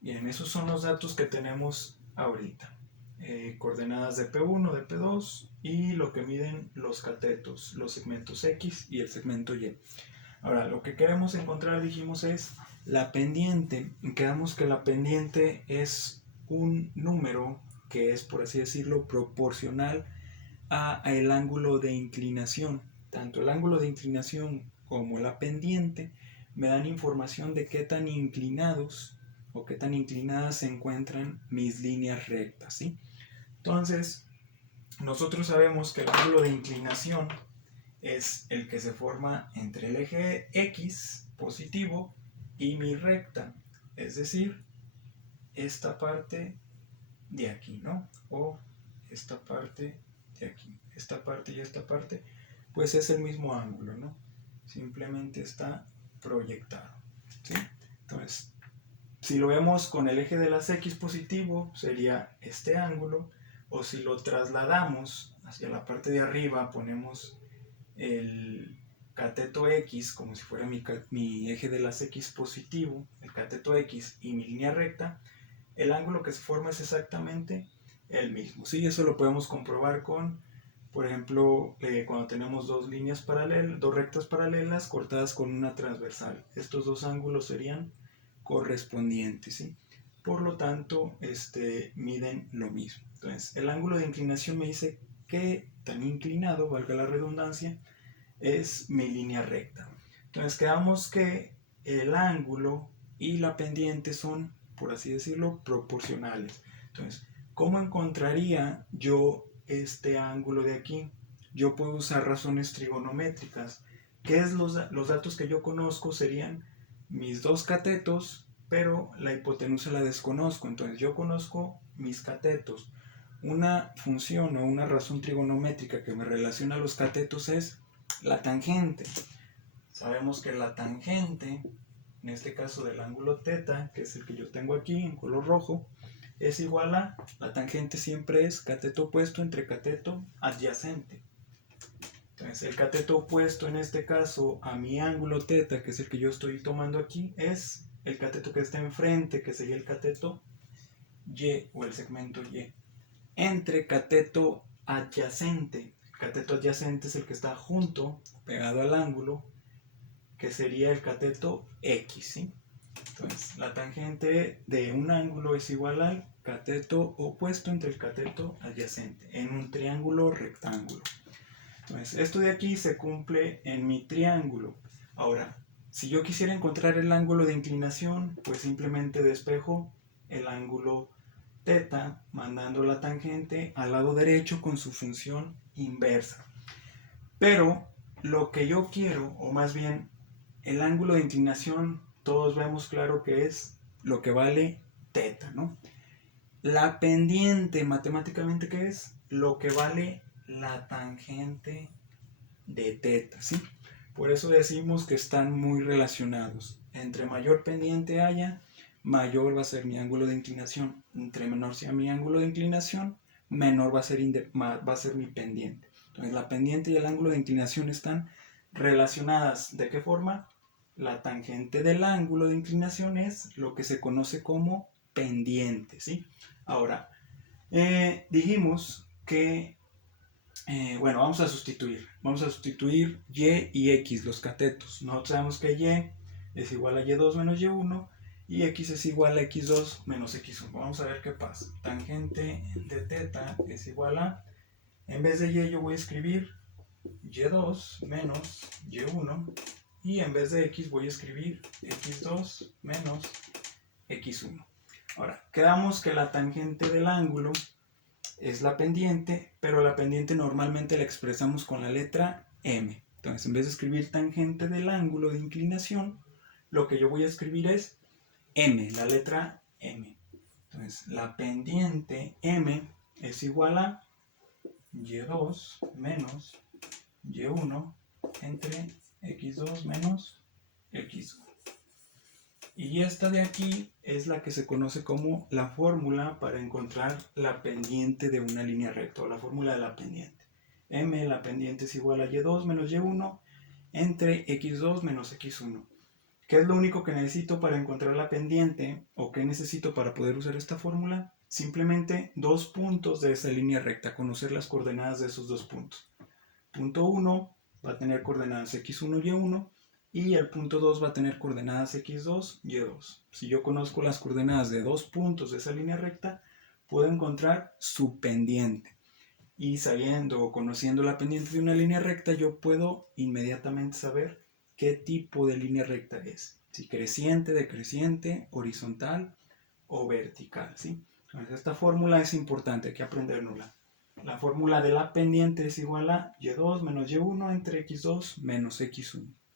Bien, esos son los datos que tenemos ahorita. Coordenadas de P1, de P2 y lo que miden los catetos, los segmentos X y el segmento Y. Ahora, lo que queremos encontrar, dijimos, es la pendiente. Quedamos que la pendiente es un número que es, por así decirlo, proporcional a el ángulo de inclinación. Tanto el ángulo de inclinación como la pendiente me dan información de qué tan inclinados o qué tan inclinadas se encuentran mis líneas rectas, ¿sí? Entonces, nosotros sabemos que el ángulo de inclinación es el que se forma entre el eje X positivo y mi recta, es decir, esta parte de aquí, ¿no? O esta parte de aquí. Esta parte y esta parte, pues es el mismo ángulo, ¿no? Simplemente está proyectado, ¿sí? Entonces, si lo vemos con el eje de las X positivo, sería este ángulo, o si lo trasladamos hacia la parte de arriba, ponemos el cateto X como si fuera mi eje de las X positivo, el cateto X y mi línea recta, el ángulo que se forma es exactamente el mismo. Sí, eso lo podemos comprobar con, por ejemplo, cuando tenemos dos líneas paralelas, dos rectas paralelas cortadas con una transversal. Estos dos ángulos serían correspondientes, ¿sí? Por lo tanto, miden lo mismo. Entonces, el ángulo de inclinación me dice qué tan inclinado, valga la redundancia, es mi línea recta. Entonces, quedamos que el ángulo y la pendiente son, por así decirlo, proporcionales. Entonces, ¿cómo encontraría yo este ángulo de aquí? Yo puedo usar razones trigonométricas. ¿Qué es los datos que yo conozco? Serían mis dos catetos, pero la hipotenusa la desconozco. Entonces, yo conozco mis catetos. Una función o una razón trigonométrica que me relaciona a los catetos es la tangente. Sabemos que la tangente, en este caso del ángulo θ, que es el que yo tengo aquí en color rojo, es igual a, la tangente siempre es cateto opuesto entre cateto adyacente. Entonces el cateto opuesto en este caso a mi ángulo θ, que es el que yo estoy tomando aquí, es el cateto que está enfrente, que sería el cateto Y o el segmento Y, entre cateto adyacente. El cateto adyacente es el que está junto, pegado al ángulo, que sería el cateto X, ¿sí? Entonces, la tangente de un ángulo es igual al cateto opuesto entre el cateto adyacente en un triángulo rectángulo. Entonces, esto de aquí se cumple en mi triángulo. Ahora, si yo quisiera encontrar el ángulo de inclinación, pues simplemente despejo el ángulo θ mandando la tangente al lado derecho con su función inversa. Pero lo que yo quiero, o más bien el ángulo de inclinación, todos vemos claro que es lo que vale θ, ¿no? La pendiente, matemáticamente, ¿qué es? Lo que vale la tangente de θ, ¿sí? Por eso decimos que están muy relacionados. Entre mayor pendiente haya, mayor va a ser mi ángulo de inclinación. Entre menor sea mi ángulo de inclinación, menor va a ser mi pendiente. Entonces la pendiente y el ángulo de inclinación están relacionadas. ¿De qué forma? La tangente del ángulo de inclinación es lo que se conoce como pendiente, ¿sí? Ahora, dijimos que bueno, vamos a sustituir Y y X, los catetos. Nosotros sabemos que Y es igual a Y2 menos Y1 y X es igual a X2 menos X1. Vamos a ver qué pasa. Tangente de θ es igual a, en vez de Y yo voy a escribir Y2 menos Y1 y en vez de X voy a escribir X2 menos X1. Ahora, quedamos que la tangente del ángulo es la pendiente, pero la pendiente normalmente la expresamos con la letra M. Entonces, en vez de escribir tangente del ángulo de inclinación, lo que yo voy a escribir es M, la letra M. Entonces, la pendiente M es igual a Y2 menos Y1 entre X2 menos X1. Y esta de aquí es la que se conoce como la fórmula para encontrar la pendiente de una línea recta, o la fórmula de la pendiente. M, la pendiente es igual a Y2 menos Y1 entre X2 menos X1. ¿Qué es lo único que necesito para encontrar la pendiente o qué necesito para poder usar esta fórmula? Simplemente dos puntos de esa línea recta, conocer las coordenadas de esos dos puntos. Punto 1 va a tener coordenadas x1, y1 y el punto 2 va a tener coordenadas x2, y2. Si yo conozco las coordenadas de dos puntos de esa línea recta, puedo encontrar su pendiente. Y sabiendo o conociendo la pendiente de una línea recta, yo puedo inmediatamente saber qué tipo de línea recta es. Si creciente, decreciente, horizontal o vertical, ¿sí? Entonces esta fórmula es importante, hay que aprendérnosla. La fórmula de la pendiente es igual a y2 menos y1 entre x2 menos x1.